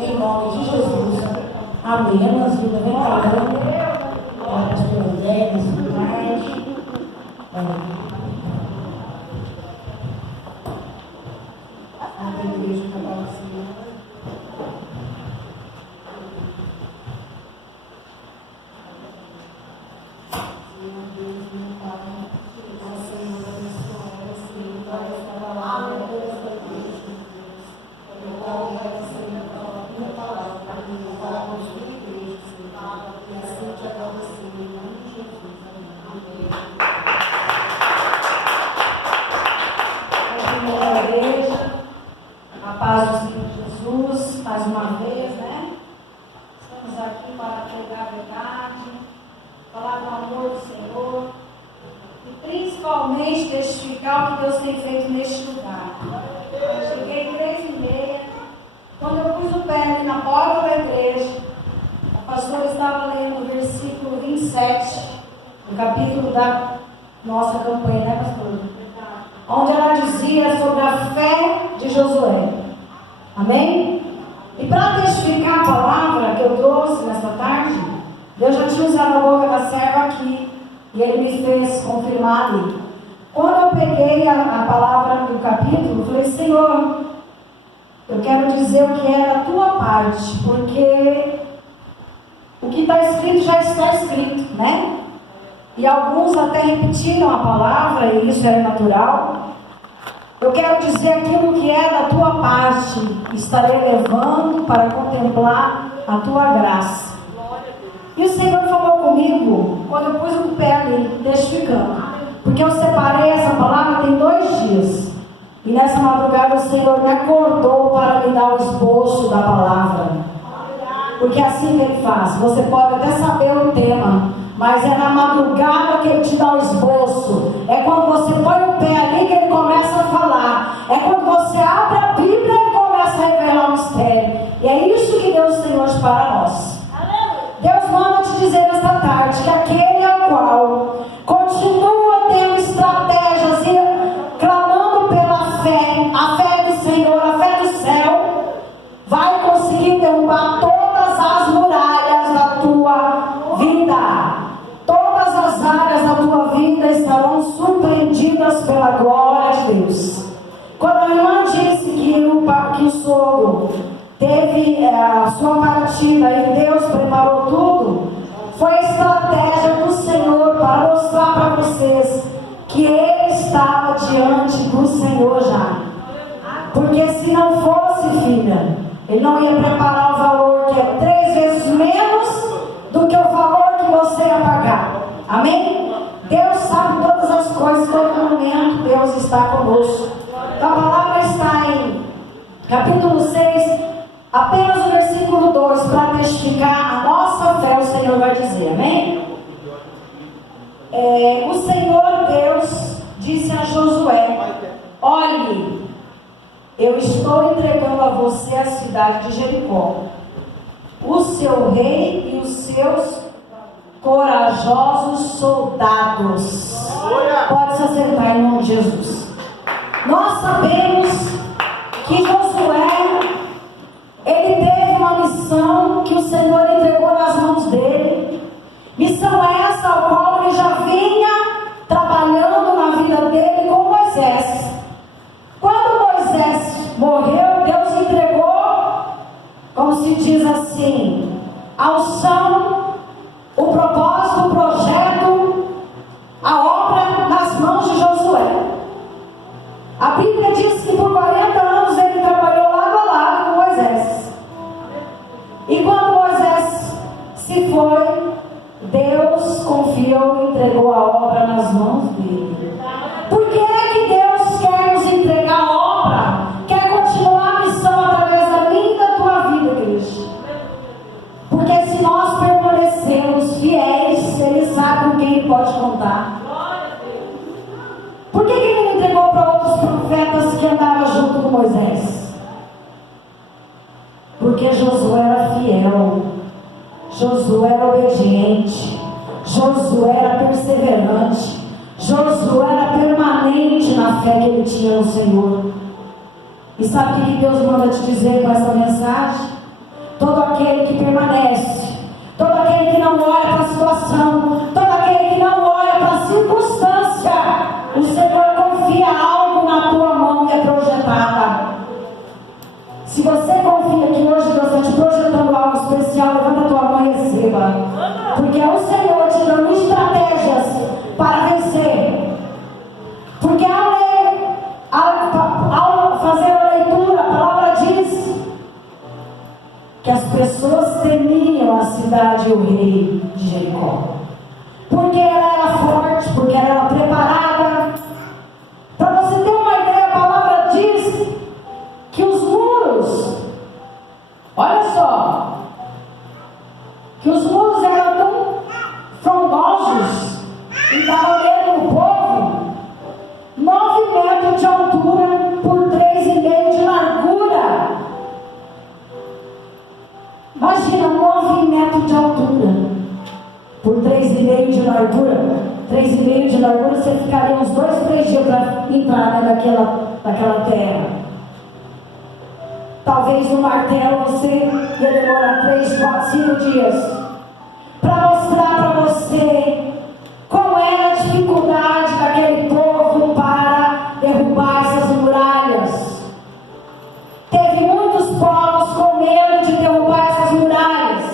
Em nome de Jesus. Amém. Irmãs, vem cá. Pastor André, Pastor Marcos. A igreja acabar o Senhor. Senhor Deus, meu Pai, ao Senhor abençoe, Senhor, para esta palavra desta igreja. Eu quero, Senhor, a tua palavra, para que falar com a sua igreja, Senhor, e assim te agradecer, em nome de Jesus. Amém. A primeira igreja, a paz do Senhor Jesus, mais uma vez, né? Estamos aqui para pregar a verdade, falar do amor do Senhor e principalmente testificar o que Deus tem feito neste lugar. Eu cheguei 3h30, quando eu pus o pé ali na porta da igreja, a pastora estava lendo o versículo 27, do capítulo da nossa campanha, né, pastora? Onde ela dizia sobre a fé de Josué. Amém? E para testificar a palavra que eu trouxe nesta tarde, Deus já tinha usado a boca da serva aqui, e Ele me fez confirmar ali. Quando eu peguei a palavra do capítulo, eu falei: Senhor, eu quero dizer o que é da tua parte, porque o que está escrito já está escrito, né? E alguns até repetiram a palavra, e isso é natural. Eu quero dizer aquilo que é da tua parte, estarei levando para contemplar a tua graça. E o Senhor falou comigo quando eu pus o pé ali, testificando, porque eu separei essa palavra tem 2 dias, e nessa madrugada o Senhor me acordou para me dar o esboço da palavra, porque é assim que Ele faz. Você pode até saber o tema, mas é na madrugada que Ele te dá o esboço. É quando você põe o pé ali que Ele começa a falar. É quando você abre a Bíblia e Ele começa a revelar o mistério. E é isso que Deus tem hoje para nós. Deus manda te dizer nesta tarde que aquele ao qual continua tendo estratégias e clamando pela fé, a fé do Senhor, a fé do céu, vai conseguir derrubar todas as muralhas da tua vida. Todas as áreas da tua vida estarão surpreendidas pela glória de Deus. Quando a irmã disse que o sogro teve a sua partida e Deus preparou tudo, foi a estratégia do Senhor para mostrar para vocês que Ele estava diante do Senhor já. Porque se não fosse, filha, Ele não ia preparar o valor que é 3 vezes menos do que o valor que você ia pagar. Amém? Deus sabe todas as coisas, todo momento Deus está conosco. A palavra está em capítulo 6, apenas o versículo 2, para testificar a nossa fé. O Senhor vai dizer, amém? O Senhor Deus disse a Josué: olhe, eu estou entregando a você a cidade de Jericó, o seu rei e os seus corajosos soldados. Pode se assentar em nome de Jesus. Nós sabemos que Josué, ele teve uma missão que o Senhor entregou nas mãos dele. Missão essa a qual ele já vinha trabalhando na vida dele com Moisés. Quando Moisés morreu, Deus entregou, como se diz assim, a unção, o propósito, o projeto, a obra nas mãos de Josué. A Bíblia diz que por 40 anos ele trabalhou lado a lado com Moisés. E quando Moisés se foi, Deus confiou e entregou a obra nas mãos dele. Por que é que Deus quer nos entregar a obra? Quer continuar a missão através da minha e da tua vida, igreja? Porque se nós permanecermos fiéis, Ele sabe com quem Ele pode contar. Por que Ele não entregou para outros profetas que andavam junto com Moisés? Porque Josué era fiel, Josué era obediente, Josué era perseverante, Josué era permanente na fé que ele tinha no Senhor. E sabe o que Deus manda te dizer com essa mensagem? Todo aquele que permanece, todo aquele que não olha para a situação, todo aquele que não olha para a circunstância, o Senhor confia algo na tua mão e é projetada. Se você confia que hoje Deus está te projetando algo especial, levanta a tua mão e receba. Porque é o Senhor te dando estratégias para vencer. Porque ao fazer a leitura, a palavra diz que as pessoas temiam a cidade e o rei de Jericó. Porque ela era forte, porque ela era preparada. Para você ter uma ideia, a palavra diz que os muros, olha só, que os muros eram tão frondosos e davam medo no povo. 9 metros de altura por 3,5 de largura. Imagina, 9 metros de altura por 3,5 de largura. 3,5 de largura, você ficaria uns 2, 3 dias para entrar naquela terra. Talvez no martelo você ia demorar 3, 4, 5 dias. Para mostrar para você qual era a dificuldade daquele povo para derrubar essas muralhas. Teve muitos povos com medo de derrubar essas muralhas,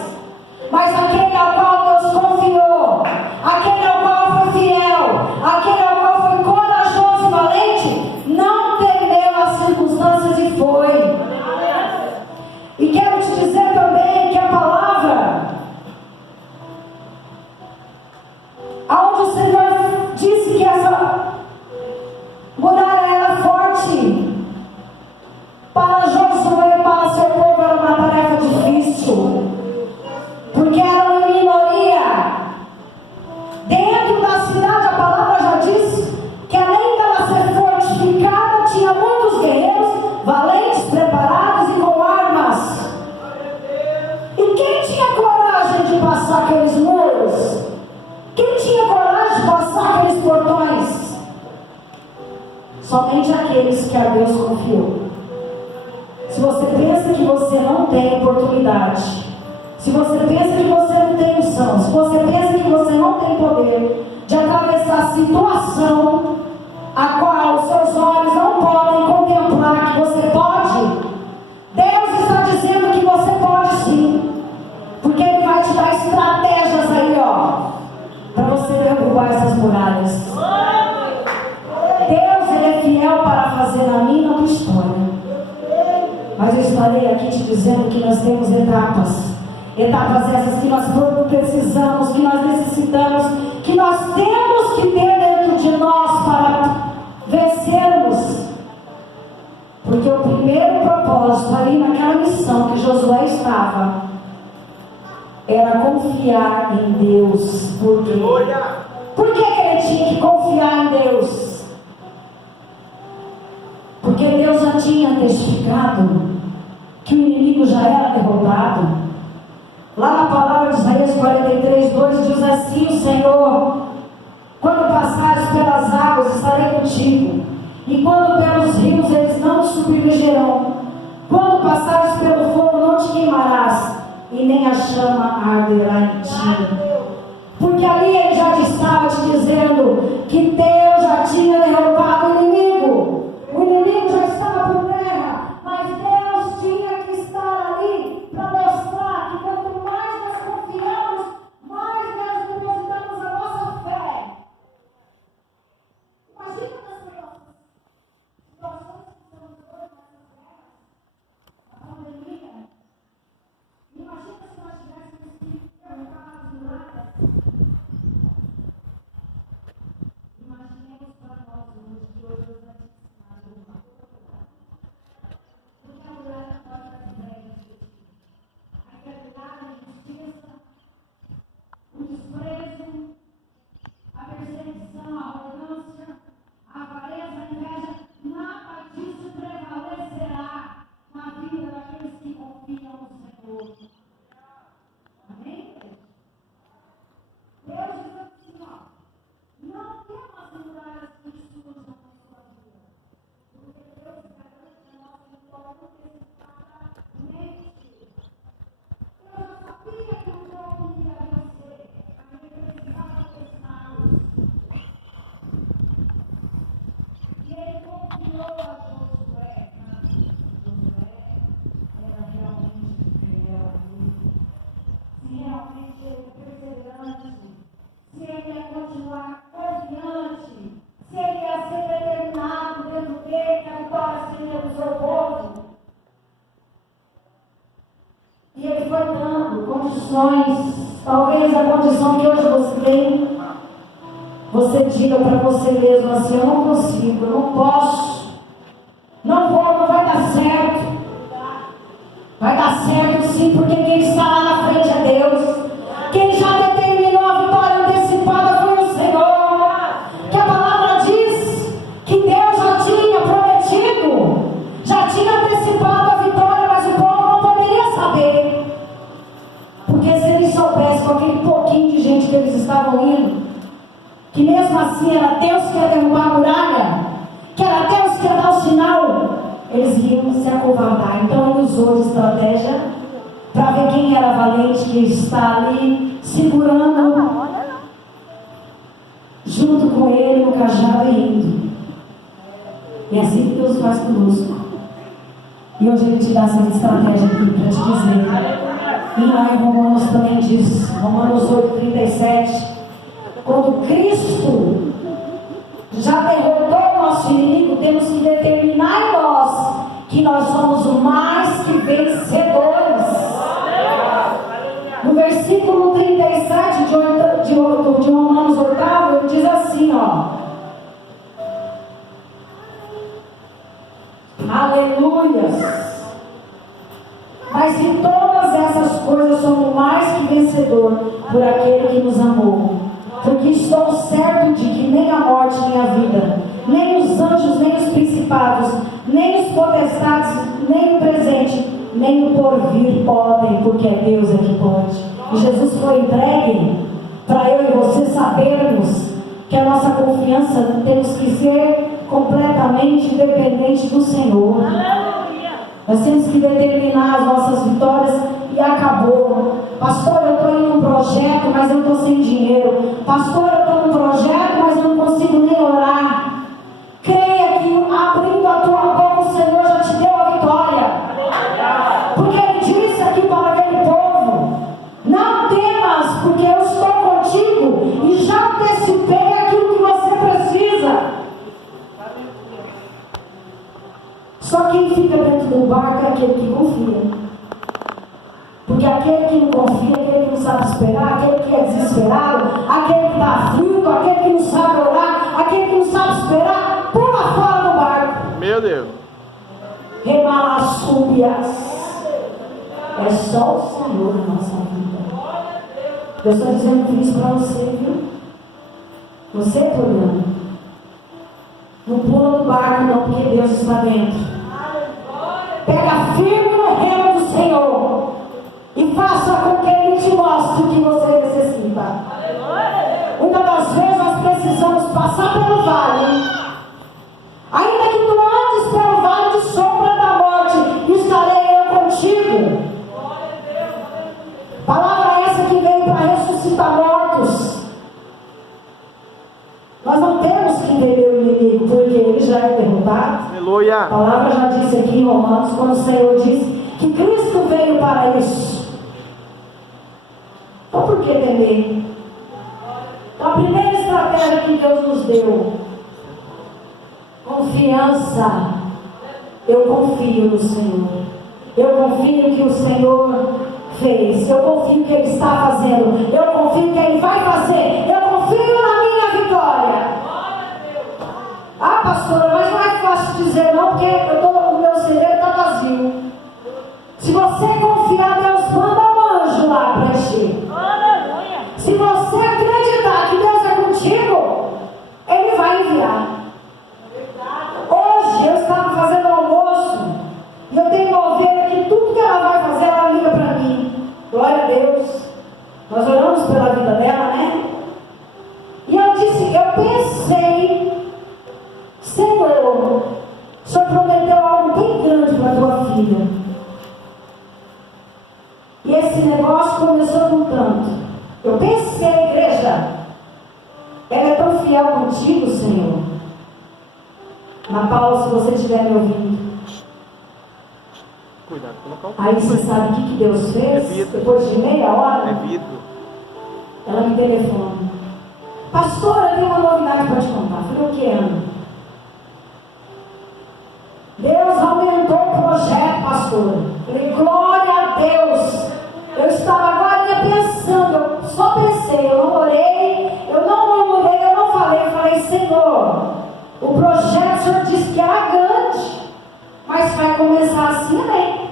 mas aquele ao qual Deus confiou, aquele ao qual foi fiel, aquele ao qual foi corajoso e valente, não temeu as circunstâncias e foi. E quero te dizer também que a palavra, aonde o Senhor disse que essa muralha era forte, para Josué e para seu povo era uma tarefa difícil, porque eram em minoria. Dentro da cidade, a palavra já diz que além dela ser fortificada, tinha muitos guerreiros valentes, preparados e com armas. E quem tinha coragem de passar aqueles muros? Quem tinha coragem de passar aqueles portões? Somente aqueles que a Deus confiou. Se você pensa que você não tem oportunidade, se você pensa que você não tem unção, se você pensa que você não tem poder de atravessar a situação a qual os seus olhos não podem contemplar que você pode, Deus está dizendo que você pode sim, porque Ele vai te dar estratégias aí, para você derrubar essas muralhas. Deus, Ele é fiel para fazer na minha e na tua história. Mas eu estarei aqui te dizendo que nós temos etapas essas que nós precisamos, que nós necessitamos, que nós temos que ter dentro de nós para vencermos. Porque o primeiro propósito ali naquela missão que Josué estava era confiar em Deus. Por quê? Por que ele tinha que confiar em Deus? Porque Deus já tinha testificado que o inimigo já era derrotado. Lá na palavra de Isaías 43:2 diz assim: o Senhor, quando passares pelas águas, estarei contigo, e quando pelos rios, eles não te submergerão. Quando passares pelo fogo, não te queimarás, e nem a chama arderá em ti. Porque ali ele já estava te dizendo que Deus já tinha derrotado o inimigo. O inimigo já estava por terra, mas Deus tinha que estar ali para mostrar que quanto mais nós confiamos, mais nós depositamos a nossa fé. Imagina nessas situações que estamos hoje, nessas guerras, a pandemia. Imagina se nós tivéssemos que derrubar as muralhas. Imagina condições, talvez a condição que hoje você tem, você diga para você mesmo assim: eu não consigo, eu não posso, não vou, não vai dar certo. Vai dar certo sim, porque quem está lá na frente é Deus. Quem já determinou a vitória antecipada foi o Senhor. Que a palavra diz que Deus já tinha prometido, já tinha antecipado a vitória, mas o povo não poderia saber. Porque se eles soubessem com aquele pouquinho de gente que eles estavam indo, que mesmo assim era Deus que ia derrubar a muralha, que era Deus que ia dar o sinal, eles iam se acovardar. Então ele usou de estratégia para ver quem era valente, que está ali segurando junto com ele no cajado e indo. E é assim que Deus faz conosco. E hoje ele te dá essa estratégia aqui para te dizer. E lá em Romanos também diz, Romanos 8:37, quando Cristo já derrotou o nosso inimigo, temos que determinar em nós que nós somos mais que vencedores. No versículo 37 de Romanos 8, ele diz assim, ó: aleluias! Mas em todas essas coisas somos mais que vencedor por aquele que nos amou. Porque estou certo de que nem a morte, nem a vida, nem os anjos, nem os principados, nem os potestades, nem o presente, nem o porvir podem, porque é Deus que pode. E Jesus foi entregue para eu e você sabermos que a nossa confiança temos que ser completamente dependente do Senhor. Nós temos que determinar as nossas vitórias e acabou. Pastor, eu estou em um projeto, mas eu estou sem dinheiro. Pastor, eu estou em um projeto, mas eu não consigo nem orar. Creia que abrindo a tua boca o Senhor já te deu a vitória. Porque Ele disse aqui para aquele povo: não temas, porque eu estou contigo e já antecipei aquilo que você precisa. Só quem fica dentro do barco é aquele que confia. Porque aquele que não confia, aquele que não sabe esperar, aquele que é desesperado, aquele que está aflito, aquele que não sabe orar, aquele que não sabe esperar, pula fora do barco. Meu Deus. Remalaçúbias. É só o Senhor na nossa vida. Eu estou dizendo isso para você, viu? Você é pulando. Não pula do barco não, porque Deus está dentro. Pega firme no remo do Senhor e faça com que Ele te mostre o que você necessita. Muitas das vezes nós precisamos passar pelo vale. Ainda que tu andes pelo vale de sombra da morte, estarei eu contigo. Palavra essa que veio para ressuscitar mortos. Nós não temos que entender o inimigo, porque ele já é derrotado. Aleluia. A palavra já disse aqui em Romanos, quando o Senhor disse que Cristo veio para isso. Então por que temer? Então a primeira estratégia que Deus nos deu: confiança. Eu confio no Senhor. Eu confio que o Senhor fez. Eu confio que Ele está fazendo. Eu confio que Ele vai fazer. Eu confio na minha vitória. Ah, pastora, mas não é fácil dizer não, porque o meu celeiro está vazio. Se você confiar, Deus manda um anjo lá para encher. Se você acreditar que Deus é contigo, Ele vai enviar. Hoje eu estava fazendo almoço e eu tenho uma ovelha que tudo que ela vai fazer, ela liga para mim. Glória a Deus. Nós oramos pela vida dela, né? E eu disse, eu pensei, Senhor, o Senhor prometeu algo bem grande para a tua filha. E esse negócio começou com tanto. Eu pensei, igreja, ela é tão fiel contigo, Senhor. Na Paula, se você estiver me ouvindo. Cuidado, colocar o Aí você sabe o que Deus fez? Depois de meia hora, é vidro. ela me telefona. Pastora, eu tenho uma novidade para te contar. Eu falei, o que, Ana? Deus aumentou o projeto, pastora. Eu falei, glória a Deus. Eu estava agora Senhor disse que era grande, mas vai começar assim, amém.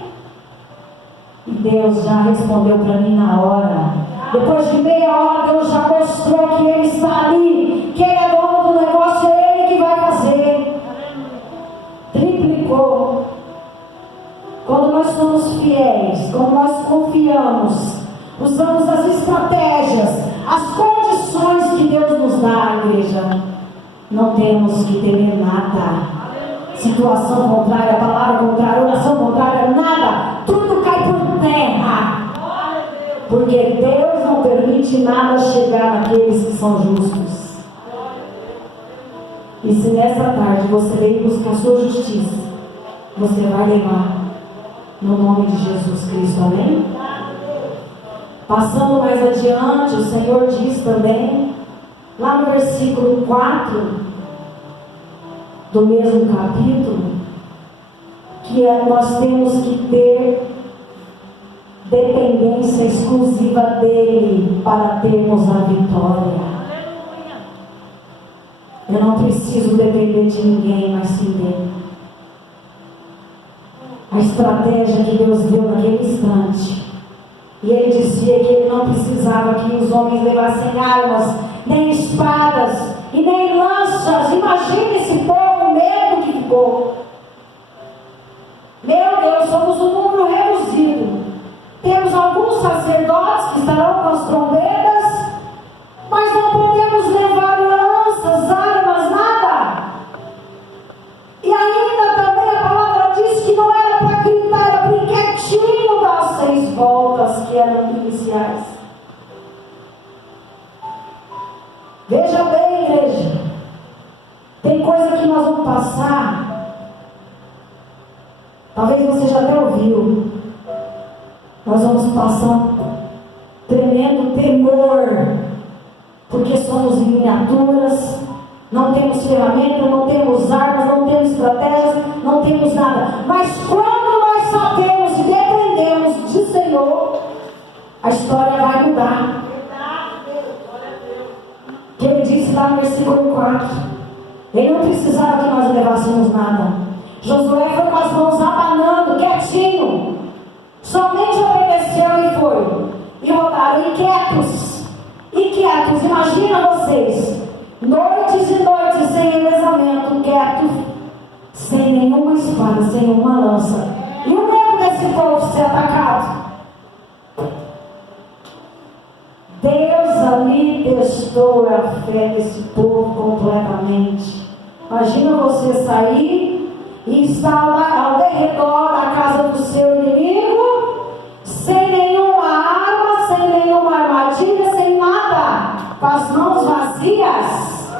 E Deus já respondeu para mim na hora. Depois de meia hora, Deus já mostrou que Ele está ali, que Ele é dono do negócio, é Ele que vai fazer. Triplicou. Quando nós somos fiéis, quando nós confiamos, usamos as estratégias, as condições que Deus nos dá, igreja, não temos que temer nada. Situação contrária, palavra contrária, oração contrária, nada. Tudo cai por terra. Porque Deus não permite nada chegar naqueles que são justos. E se nessa tarde você veio buscar a sua justiça, você vai levar no nome de Jesus Cristo, amém? Passando mais adiante, o Senhor diz também, lá no versículo 4 do mesmo capítulo, que nós temos que ter dependência exclusiva dEle para termos a vitória. Eu não preciso depender de ninguém, mas sim dEle. A estratégia que Deus deu naquele instante, e Ele dizia que Ele não precisava que os homens levassem armas, nem espadas e nem lanças. Imagine esse povo, o medo que ficou. Meu Deus, somos um número reduzido. Temos alguns sacerdotes que estarão com as trombetas, mas não podemos levar lanças, armas, nada. E ainda também a palavra diz que não era para gritar, era brinquedinho das 6 voltas que eram iniciais. Veja bem, igreja, tem coisa que nós vamos passar, talvez você já até ouviu. Nós vamos passar um tremendo temor, porque somos em miniaturas, não temos ferramentas, não temos armas, não temos estratégias, não temos nada. Mas quando nós sabemos e dependemos do Senhor, a história vai mudar. Que Ele disse lá no versículo 4, Ele não precisava que nós levássemos nada. Josué foi com as mãos abanando, quietinho. Somente obedeceu e foi. E rodaram inquietos. Inquietos, imagina vocês. Noites e noites sem revezamento, quieto, sem nenhuma espada, sem uma lança. E o medo desse povo ser atacado. Deus ali testou a fé desse povo completamente. Imagina você sair e estar lá ao derredor da casa do seu inimigo, sem nenhuma arma, sem nenhuma armadilha, sem nada, com as mãos vazias.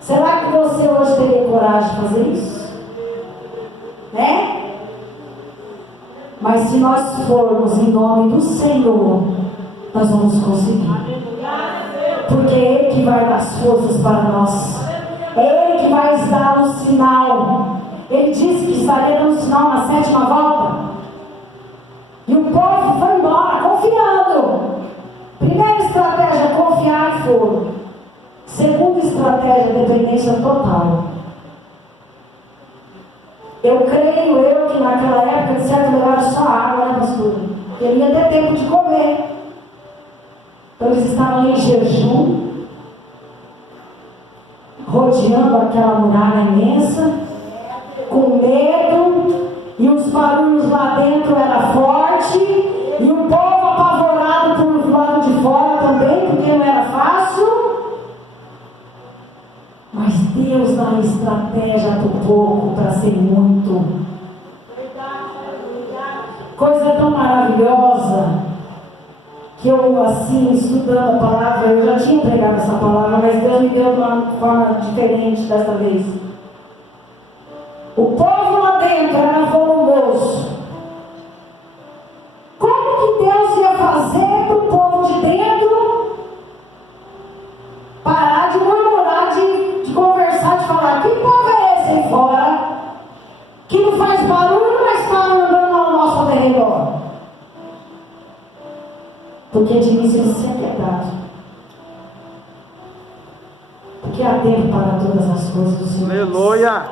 Será que você hoje teria coragem de fazer isso? Né? Mas se nós formos em nome do Senhor, nós vamos conseguir. Porque é Ele que vai dar as forças para nós. É Ele que vai dar o sinal. Ele disse que estaria dando sinal na 7ª volta. E o povo foi embora, confiando. Primeira estratégia, confiar e foram. Segunda estratégia, dependência total. Eu creio que naquela época, de certo, levaram só água, né, pastor? Porque ele ia ter tempo de comer. Então eles estavam ali em jejum, rodeando aquela muralha imensa, com medo, e os barulhos lá dentro eram fortes, e o povo apavorado por lado de fora também, porque não era fácil. Mas Deus dá estratégia para o povo para ser muito. Coisa tão maravilhosa, que eu, assim, estudando a palavra, eu já tinha pregado essa palavra, mas Deus me deu de uma forma diferente dessa vez. O povo lá dentro era volumoso. Como que Deus ia fazer para o povo de dentro parar de murmurar, de conversar, de falar: que povo é esse aí fora, que não faz barulho, mas está andando ao nosso redor? Porque de início eles se inquietaram. Porque Porque há tempo para todas as coisas do Senhor. Aleluia.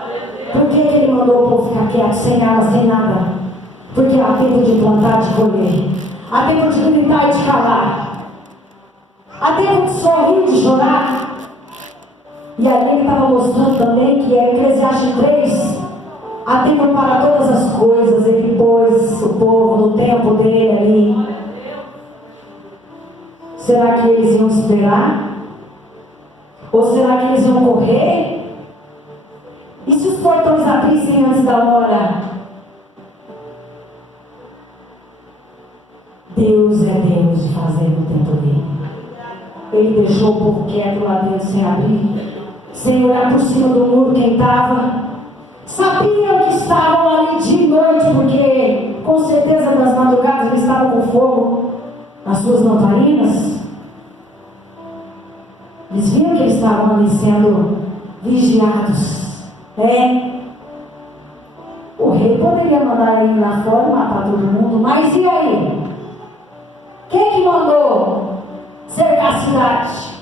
Por que Ele mandou o povo ficar quieto, sem água, sem nada? Porque há tempo de plantar, de colher. Há tempo de gritar e de calar. Há tempo de sorrir, de chorar. E aí ele estava mostrando também que é Eclesiastes 3. Há tempo para todas as coisas. Ele pôs o povo no tempo dele ali. Será que eles iam esperar? Ou será que eles iam correr? E se os portões abrissem antes da hora? Deus é Deus de fazer no tempo dele. Ele deixou o povo quieto lá dentro sem abrir, sem olhar por cima do muro quem estava. Sabiam que estavam ali dia e noite, porque com certeza nas madrugadas eles estavam com fogo nas suas lamparinas. Eles viam que eles estavam ali sendo vigiados. O rei poderia mandar ele lá fora e matar todo mundo, mas e aí? Quem que mandou cercar a cidade?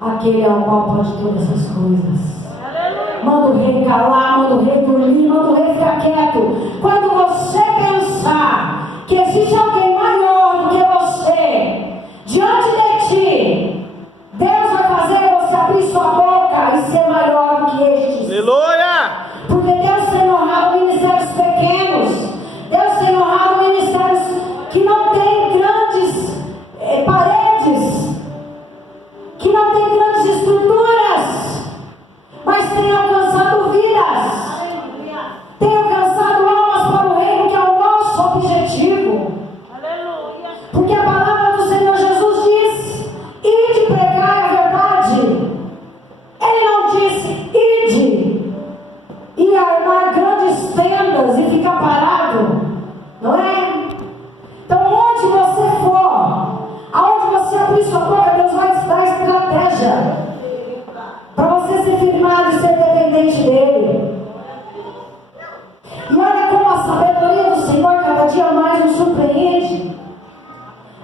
Aquele ao qual pode todas as coisas. Manda o rei calar, manda o rei dormir, manda o rei ficar quieto. Quando você pensar que existe alguém maior do que você diante de ti, Deus vai fazer você abrir sua boca e ser maior do que estes. Aleluia! Porque Deus tem honrado ministérios pequenos. Deus tem honrado ministérios que não têm grandes paredes, que não têm grandes estruturas, mas tem alcançado vidas, tem alcançado almas para o reino, que é o nosso objetivo. Aleluia. Porque a palavra do Senhor Jesus diz: ide pregar a verdade. Ele não disse ide e armar grandes tendas e ficar parado, não é? Então onde você for, aonde você abrir sua boca, Deus vai te dar estratégia para você ser firmado e ser dependente dele. E olha como a sabedoria do Senhor cada dia mais nos surpreende.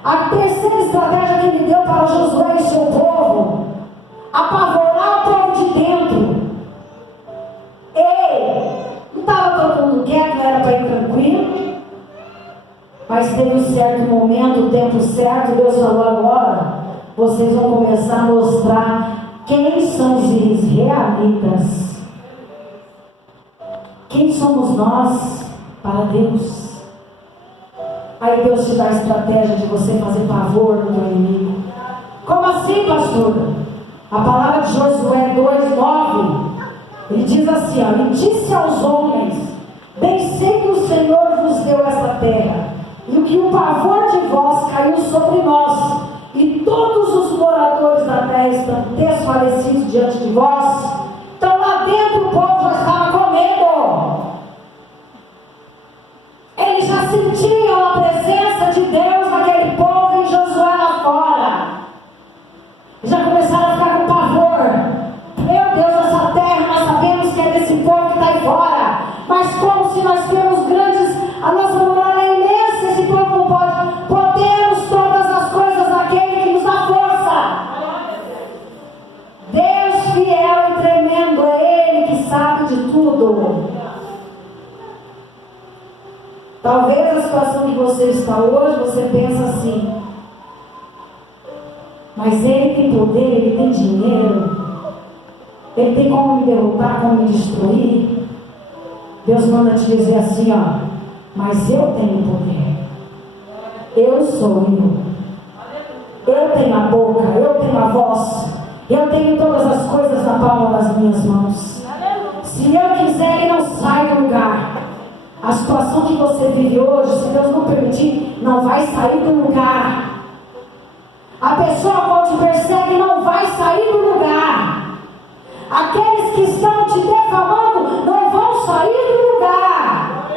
A terceira estratégia que ele deu para Josué e seu povo: apavorar o povo de dentro. Não estava todo mundo quieto, não era para ir tranquilo. Mas teve um certo momento, o tempo certo, Deus falou: agora vocês vão começar a mostrar quem são os israelitas. Quem somos nós para Deus? Aí Deus te dá a estratégia de você fazer pavor no teu inimigo. Como assim, pastor? A palavra de Josué 2:9, ele diz assim: e disse aos homens: bem sei que o Senhor vos deu esta terra, e que o pavor de vós caiu sobre nós, e todos os moradores da terra estão desfalecidos diante de vós. Então lá dentro o povo já estava com medo. Eles já sentiam a presença de Deus naquele povo e Josué lá fora. Já começaram a ficar com pavor. Meu Deus, essa terra nós sabemos que é desse povo que está aí fora. Mas como se nós temos grandes, a nossa morada é imensa, esse povo não pode. Podemos todas as coisas naquele que nos dá força. Deus fiel e tremendo é Ele que sabe de tudo. Talvez a situação que você está hoje, você pensa assim: mas Ele tem poder, Ele tem dinheiro, Ele tem como me derrotar, como me destruir. Deus manda te dizer assim: mas eu tenho poder. Eu sou eu tenho a boca, eu tenho a voz, eu tenho todas as coisas na palma das minhas mãos. Se eu quiser, Ele não sai do lugar. A situação que você vive hoje, se Deus não permitir, não vai sair do lugar. A pessoa que te persegue não vai sair do lugar. Aqueles que estão te defamando não vão sair do lugar.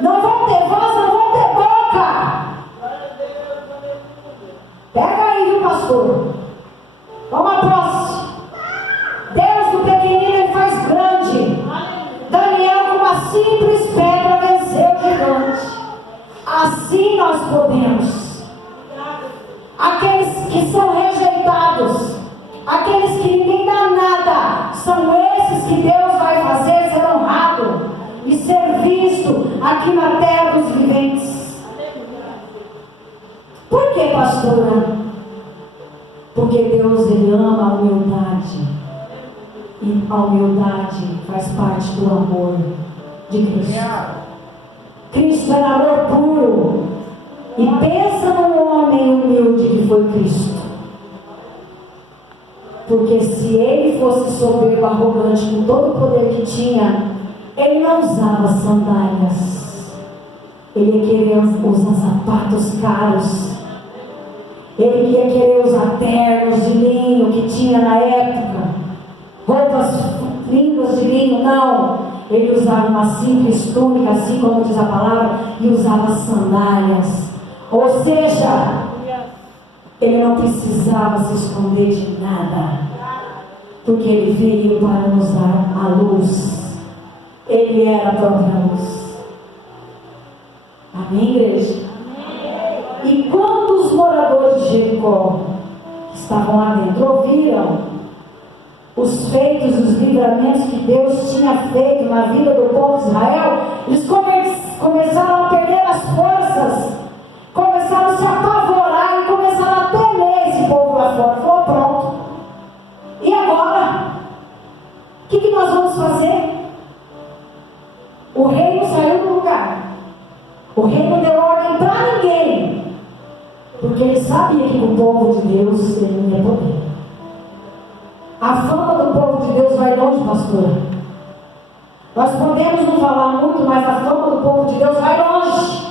Não vão ter voz, não vão ter boca. Pega aí, viu, pastor? Vamos à próxima. Deus do pequenino Ele faz grande. Daniel, com uma simples pedra, venceu o gigante. Assim nós podemos. Aqueles que são rejeitados, Aqueles que ninguém dá nada, são esses que Deus vai fazer ser honrado e ser visto aqui na terra dos viventes. Por que, pastora? Porque Deus, Ele ama a humildade. E a humildade faz parte do amor de Cristo. Cristo era amor puro. E pensa num homem humilde que foi Cristo. Porque se Ele fosse soberbo, arrogante, com todo o poder que tinha, Ele não usava sandálias. Ele queria usar sapatos caros. Ele ia querer usar ternos de linho que tinha na época, roupas lindas de linho. Não, ele usava uma simples túnica, assim como diz a palavra, e usava sandálias. Ou seja, ele não precisava se esconder de nada, porque ele veio para nos dar a luz. Ele era a própria luz. Amém, igreja? E quando os moradores de Jericó, que estavam lá dentro, ouviram os feitos, os livramentos que Deus tinha feito na vida do povo de Israel, eles começaram a perder as forças, começaram a se apavorar e começaram a temer esse povo lá fora. Falou, pronto, e agora? O que nós vamos fazer? O rei não saiu do lugar, o rei não deu ordem para ninguém, porque ele sabia que o povo de Deus ele não ia poder. A fama do povo de Deus vai longe, pastor. Nós podemos não falar muito, mas a fama do povo de Deus vai longe.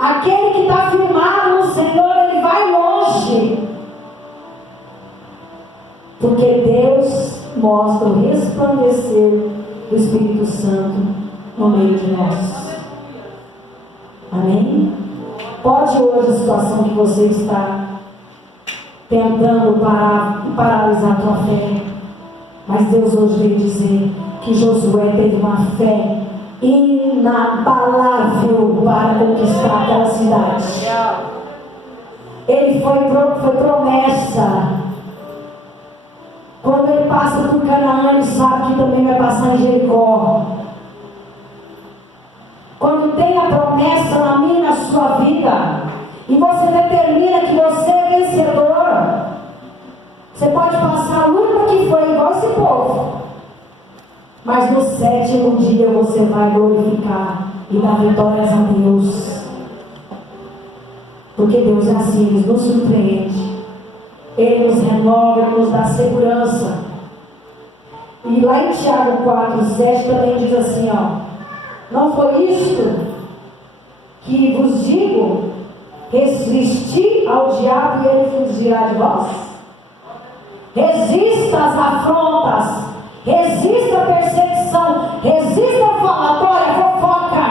Aquele que está firmado no Senhor, ele vai longe. Porque Deus mostra o resplandecer do Espírito Santo no meio de nós. Amém? Pode hoje a situação que você está tentando paralisar a tua fé, mas Deus hoje veio dizer que Josué teve uma fé inabalável para conquistar aquela cidade. Ele foi promessa. Quando ele passa por Canaã, ele sabe que também vai passar em Jericó. Quando tem a promessa na minha e na sua vida, e você determina que você é vencedor, você pode passar a luta que foi igual esse povo, mas no 7º dia você vai glorificar e dar vitórias a Deus. Porque Deus é assim, Ele nos surpreende, Ele nos renova, Ele nos dá segurança. E lá em Tiago 4:7 também diz assim, ó: não foi isto que vos digo, resisti ao diabo e ele fugirá de vós? Resista às afrontas, resista à perseguição, resista ao falatório, à fofoca,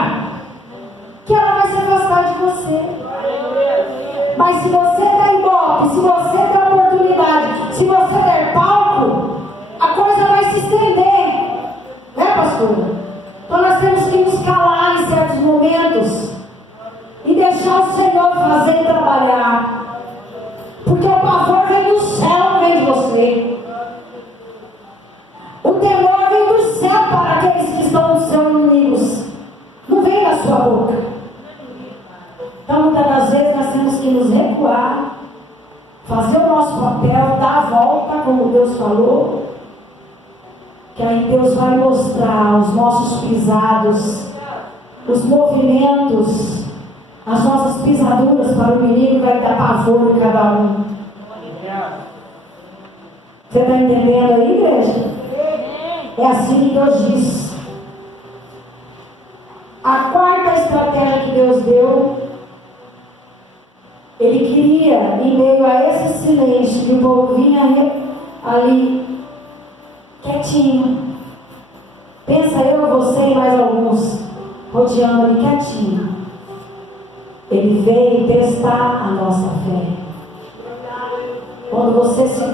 que ela vai se afastar de você. Mas se você der ibope, se você der oportunidade, se você der palco, a coisa vai se estender, né, pastora? Então nós temos que nos calar em certos momentos e deixar o Senhor fazer e trabalhar, porque o pavor vem do céu, não vem de você. O temor vem do céu para aqueles que estão nos seus inimigos, não vem da sua boca. Então muitas das vezes nós temos que nos recuar, fazer o nosso papel, dar a volta como Deus falou, que aí Deus vai mostrar os nossos pisados, os movimentos, as nossas pisaduras para o inimigo, vai dar pavor em cada um. Você está entendendo aí, igreja? É assim que Deus diz. A quarta estratégia que Deus deu, Ele queria, em meio a esse silêncio, que o povo vinha ali quietinho. Pensa eu, você e mais alguns rodeando ali quietinho. Ele veio testar a nossa fé. Quando você se